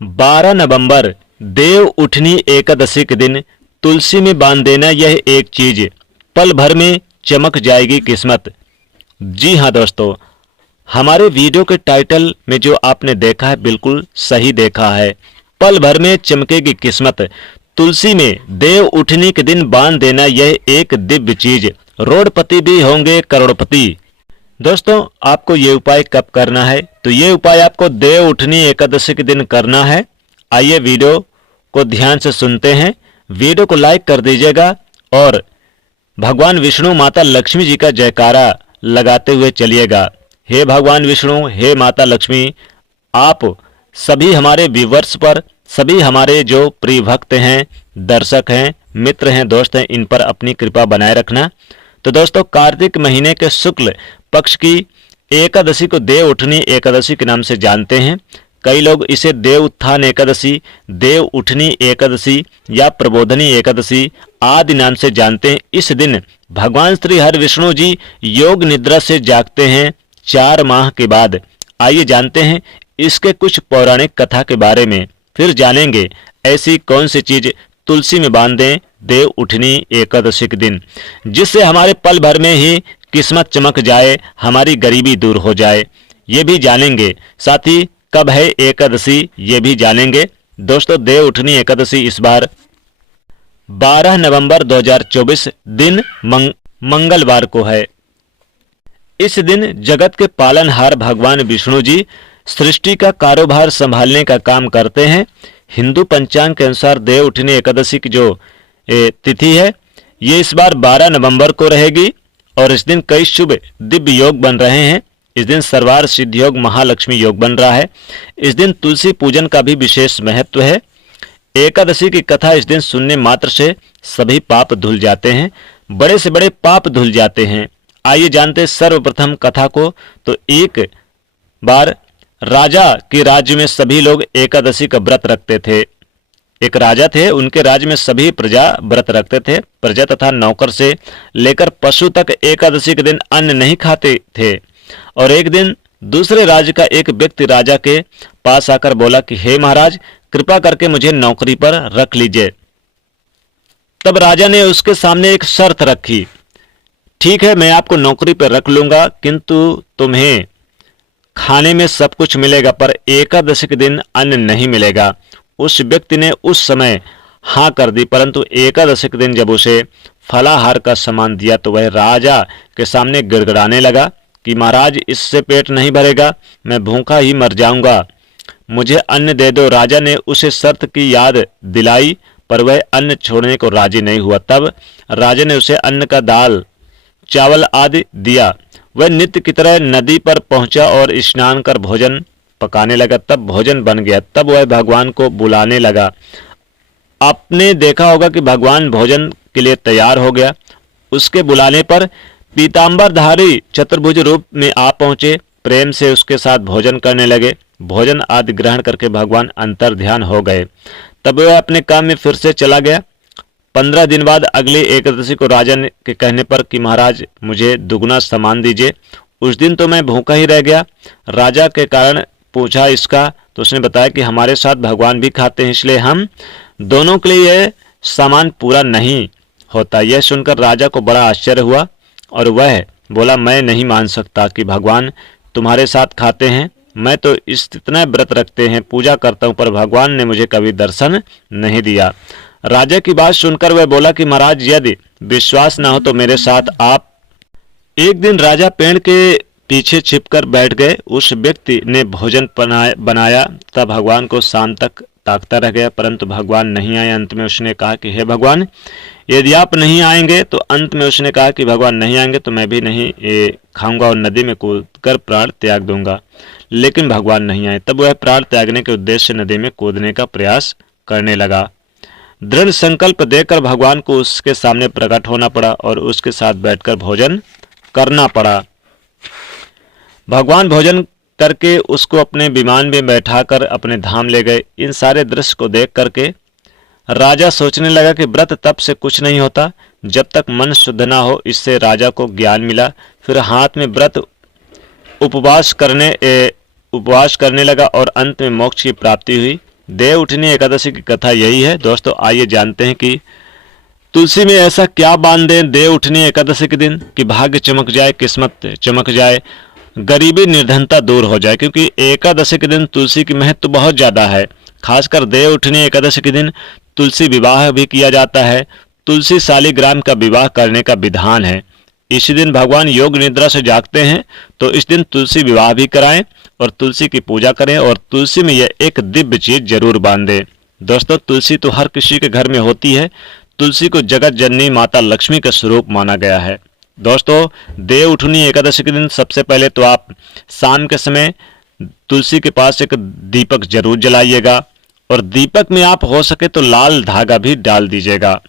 12 नवंबर देव उठनी एकादशी के दिन तुलसी में बांध देना यह एक चीज पल भर में चमक जाएगी किस्मत। जी हाँ दोस्तों, हमारे वीडियो के टाइटल में जो आपने देखा है बिल्कुल सही देखा है। पल भर में चमकेगी किस्मत, तुलसी में देव उठनी के दिन बांध देना यह एक दिव्य चीज, रोडपति भी होंगे करोड़पति। दोस्तों, आपको ये उपाय कब करना है? तो ये उपाय आपको देव उठनी एकादशी के दिन करना है। आइए वीडियो को ध्यान से सुनते हैं। वीडियो को लाइक कर दीजिएगा और भगवान विष्णु माता लक्ष्मी जी का जयकारा लगाते हुए चलिएगा। हे भगवान विष्णु, हे माता लक्ष्मी, आप सभी हमारे व्यूवर्स पर, सभी हमारे जो प्रिय भक्त हैं, दर्शक हैं, मित्र हैं, दोस्त हैं, इन पर अपनी कृपा बनाए रखना। तो दोस्तों, कार्तिक महीने के शुक्ल पक्ष की एकादशी को देव उठनी एकादशी के नाम से जानते हैं। कई लोग इसे देव उत्थान एकादशी, देव उठनी एकादशी या प्रबोधनी एकादशी आदि नाम से जानते हैं। इस दिन भगवान श्री हरि विष्णु जी योग निद्रा से जागते हैं 4 माह के बाद। आइए जानते हैं इसके कुछ पौराणिक कथा के बारे में। फिर जानेंगे ऐसी कौन सी चीज तुलसी में बांध दें देव उठनी एकादशी के दिन, जिससे हमारे पल भर में ही किस्मत चमक जाए, हमारी गरीबी दूर हो जाए। ये भी जानेंगे। साथ ही कब है एकादशी ये भी जानेंगे। दोस्तों, देव उठनी एकादशी इस बार 12 नवंबर 2024 दिन मंगलवार को है। इस दिन जगत के पालनहार भगवान विष्णु जी सृष्टि का कारोबार संभालने का काम करते हैं। हिंदू पंचांग के अनुसार देव उठनी एकादशी की जो तिथि है ये इस बार 12 नवंबर को रहेगी और इस दिन कई शुभ दिव्य योग बन रहे हैं। इस दिन सर्वार सिद्ध योग, महालक्ष्मी योग बन रहा है। इस दिन तुलसी पूजन का भी विशेष महत्व है। एकादशी की कथा इस दिन सुनने मात्र से सभी पाप धुल जाते हैं, बड़े से बड़े पाप धुल जाते हैं। आइए जानते सर्वप्रथम कथा को। तो एक बार राजा के राज्य में सभी लोग एकादशी का व्रत रखते थे। एक राजा थे, उनके राज्य में सभी प्रजा व्रत रखते थे। प्रजा तथा नौकर से लेकर पशु तक एकादशी के दिन अन्न नहीं खाते थे। और एक दिन दूसरे राज्य का एक व्यक्ति राजा के पास आकर बोला कि हे महाराज, कृपा करके मुझे नौकरी पर रख लीजिए। तब राजा ने उसके सामने एक शर्त रखी, ठीक है मैं आपको नौकरी पर रख लूंगा, किंतु तुम्हें खाने में सब कुछ मिलेगा पर एकादशी के दिन अन्न नहीं मिलेगा। उस व्यक्ति ने उस समय हाँ कर दी, परंतु एकादशी के दिन जब उसे फलाहार का सामान दिया तो वह राजा के सामने गिड़गिड़ाने लगा कि महाराज इससे पेट नहीं भरेगा, मैं भूखा ही मर जाऊंगा, मुझे अन्न दे दो। राजा ने उसे शर्त की याद दिलाई पर वह अन्न छोड़ने को राजी नहीं हुआ। तब राजा ने उसे अन्न का दाल चावल आदि दिया। वह नित्य की तरह नदी पर पहुंचा और स्नान कर भोजन पकाने लगा। तब भोजन बन गया। तब वह भगवान को बुलाने लगा। आपने देखा होगा कि भगवान भोजन के लिए तैयार हो गया। उसके बुलाने पर पीतांबरधारी चतुर्भुज रूप में आ पहुंचे। प्रेम से उसके साथ भोजन करने लगे। भोजन आदि ग्रहण करके भगवान अंतर ध्यान हो गए। तब वह अपने काम में फिर से चला गया। 15 दिन बाद अगली एकादशी को राजा के कहने पर कि महाराज मुझे दुगना सामान दीजिए। उस दिन तो मैं भूखा ही रह गया। राजा के कारण पूछा इसका तो उसने बताया कि हमारे साथ भगवान भी खाते हैं, इसलिए हम दोनों के लिए यह सामान पूरा नहीं होता। यह सुनकर राजा को बड़ा आश्चर्य हुआ और वह बोला मैं नहीं मान सकता कि भगवान तुम्हारे साथ खाते हैं। मैं तो इतना व्रत रखते हैं, पूजा करता हूं, पर भगवान ने मुझे कभी दर्शन नहीं दिया। राजा की बात सुनकर वह बोला कि महाराज यदि विश्वास ना हो तो मेरे साथ आप। एक दिन राजा पेड़ के पीछे छिपकर बैठ गए। उस व्यक्ति ने भोजन बनाया तब भगवान को शाम तक ताकता रह गया, परंतु भगवान नहीं आए। अंत में उसने कहा कि हे भगवान, यदि आप नहीं आएंगे तो अंत में उसने कहा कि भगवान नहीं आएंगे तो मैं भी नहीं खाऊंगा और नदी में कूदकर प्राण त्याग दूंगा। लेकिन भगवान नहीं आए। तब वह प्राण त्यागने के उद्देश्य से नदी में कूदने का प्रयास करने लगा। दृढ़ संकल्प देकर भगवान को उसके सामने प्रकट होना पड़ा और उसके साथ बैठकर भोजन करना पड़ा। भगवान भोजन करके उसको अपने विमान में बैठाकर अपने धाम ले गए। इन सारे दृश्य को देख करके राजा सोचने लगा कि व्रत तप से कुछ नहीं होता जब तक मन शुद्ध ना हो। इससे राजा को ज्ञान मिला। फिर हाथ में व्रत उपवास करने लगा और अंत में मोक्ष की प्राप्ति हुई। देव उठनी एकादशी की कथा यही है। दोस्तों आइए जानते हैं कि तुलसी में ऐसा क्या बांध दें देव उठनी एकादशी के दिन कि भाग्य चमक जाए, किस्मत चमक जाए, गरीबी निर्धनता दूर हो जाए। क्योंकि एकादशी के दिन तुलसी की महत्व बहुत ज़्यादा है। खासकर देव उठनी एकादशी के दिन तुलसी विवाह भी किया जाता है। तुलसी शालिग्राम का विवाह करने का विधान है। इसी दिन भगवान योग निद्रा से जागते हैं, तो इस दिन तुलसी विवाह भी कराएं और तुलसी की पूजा करें और तुलसी में यह एक दिव्य चीज जरूर बांधें। दोस्तों तुलसी तो हर किसी के घर में होती है। तुलसी को जगत जननी माता लक्ष्मी का स्वरूप माना गया है। दोस्तों देव उठनी एकादशी के दिन सबसे पहले तो आप शाम के समय तुलसी के पास एक दीपक जरूर जलाइएगा और दीपक में आप हो सके तो लाल धागा भी डाल दीजिएगा।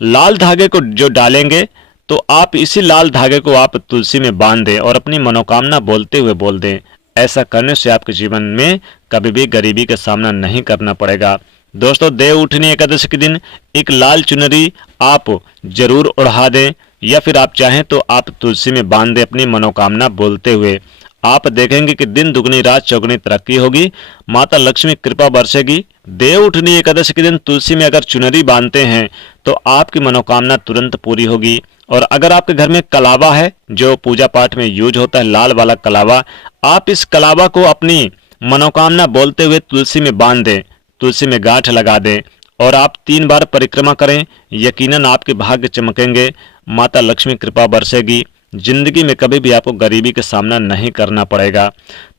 लाल धागे को जो डालेंगे तो आप इसी लाल धागे को आप तुलसी में बांध दें और अपनी मनोकामना बोलते हुए बोल दें। ऐसा करने से आपके जीवन में कभी भी गरीबी का सामना नहीं करना पड़ेगा। दोस्तों देव उठनी एकादशी के दिन एक लाल चुनरी आप जरूर ओढ़ा दें या फिर आप चाहें तो आप तुलसी में बांध दें अपनी मनोकामना बोलते हुए। आप देखेंगे कि दिन दुगनी रात चौगुनी तरक्की होगी, माता लक्ष्मी कृपा बरसेगी। देव उठनी एकादशी के दिन तुलसी में अगर चुनरी बांधते हैं तो आपकी मनोकामना तुरंत पूरी होगी। और अगर आपके घर में कलावा है जो पूजा पाठ में यूज होता है, लाल वाला कलावा, आप इस कलावा को अपनी मनोकामना बोलते हुए तुलसी में बांध दें, तुलसी में गांठ लगा दें और आप 3 बार परिक्रमा करें। यकीनन आपके भाग्य चमकेंगे, माता लक्ष्मी कृपा बरसेगी। जिंदगी में कभी भी आपको गरीबी का सामना नहीं करना पड़ेगा।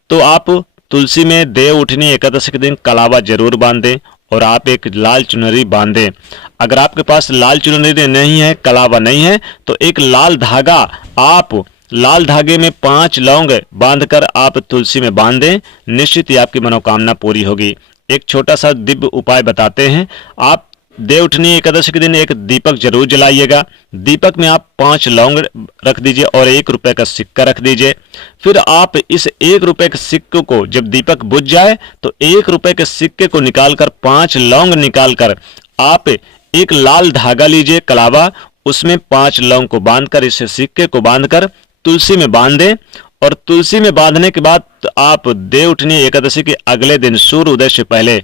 तो आप तुलसी में देव उठनी एकादशी के दिन कलावा जरूर बांधें और आप एक लाल चुनरी बांधें। अगर आपके पास लाल चुनरी नहीं है, कलावा नहीं है, तो एक लाल धागा, आप लाल धागे में 5 लौंग बांधकर आप तुलसी में बांध दें। निश्चित ही आपकी मनोकामना पूरी होगी। एक छोटा सा दिव्य उपाय बताते हैं। आप देव उठनी एकादशी के दिन एक दीपक जरूर जलाइएगा। दीपक में आप 5 लौंग रख दीजिए और 1 रुपए का सिक्का रख दीजिए। फिर आप इस 1 रुपए के सिक्के को जब दीपक बुझ जाए तो 1 रुपए के सिक्के को निकालकर 5 लौंग निकालकर आप एक लाल धागा लीजिए कलावा, उसमें 5 लौंग को बांधकर, इस सिक्के को बांधकर तुलसी में बांध दें। और तुलसी में बांधने के बाद आप देव उठनी एकादशी के अगले दिन सूर्य उदय से पहले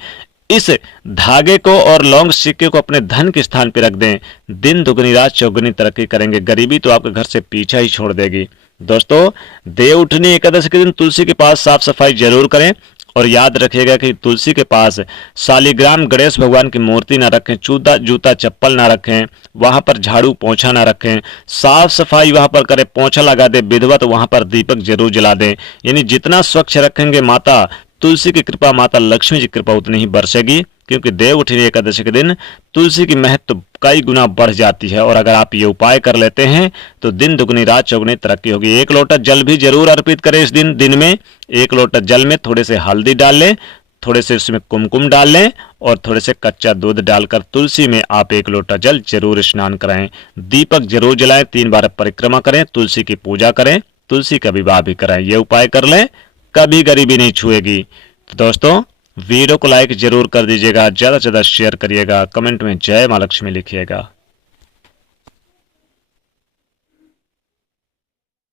इस धागे को और लौंग सिक्के को अपने धन के स्थान पर रख दें। दिन दुगनी रात चौगुनी तरक्की करेंगे, गरीबी तो आपके घर से पीछा ही छोड़ देगी। दोस्तों देव उठनी एकादशी के दिन तुलसी के पास साफ सफाई जरूर करें और याद रखिएगा कि तुलसी के पास शालिग्राम गणेश भगवान की मूर्ति ना रखें, जूता चप्पल ना रखें, वहां पर झाड़ू पोंछा ना रखें, साफ सफाई वहां पर करें, पोंछा लगा दे, विधवा तो वहां पर दीपक जरूर जला दें। यानी जितना स्वच्छ रखेंगे माता तुलसी की कृपा, माता लक्ष्मी की कृपा उतनी ही बरसेगी। क्योंकि देव उठनी एकादशी के दिन तुलसी की महत्व कई गुना बढ़ जाती है और अगर आप ये उपाय कर लेते हैं तो दिन दुगनी रात चौगुनी तरक्की होगी। 1 लोटा जल भी जरूर अर्पित करें इस दिन में 1 लोटा जल में थोड़े से हल्दी डाल लें, थोड़े से उसमें कुमकुम डाल लें और थोड़े से कच्चा दूध डालकर तुलसी में आप 1 लोटा जल जरूर स्नान कराएं। दीपक जरूर जलाएं, 3 बार परिक्रमा करें, तुलसी की पूजा करें, तुलसी का विवाह भी कराएं। ये उपाय कर लें, कभी गरीबी नहीं छुएगी। तो दोस्तों वीडियो को लाइक जरूर कर दीजिएगा, ज़्यादा से ज़्यादा शेयर करिएगा, कमेंट में जय माँ लक्ष्मी लिखिएगा।